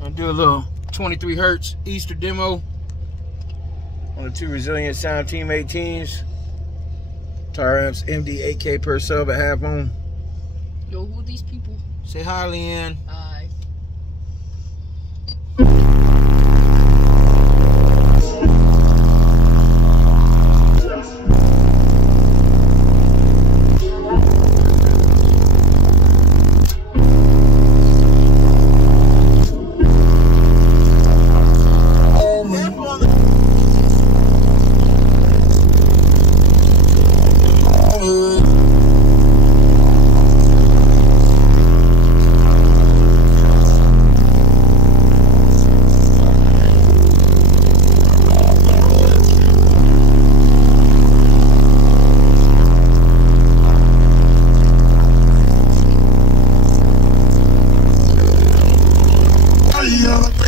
I'll do a little 23 Hertz Easter demo on the 2 Resilient Sound Team 18s. Tire amps MD 8K per sub at half ohm. Yo, who are these people? Say hi, Leanne. Hi. Yeah.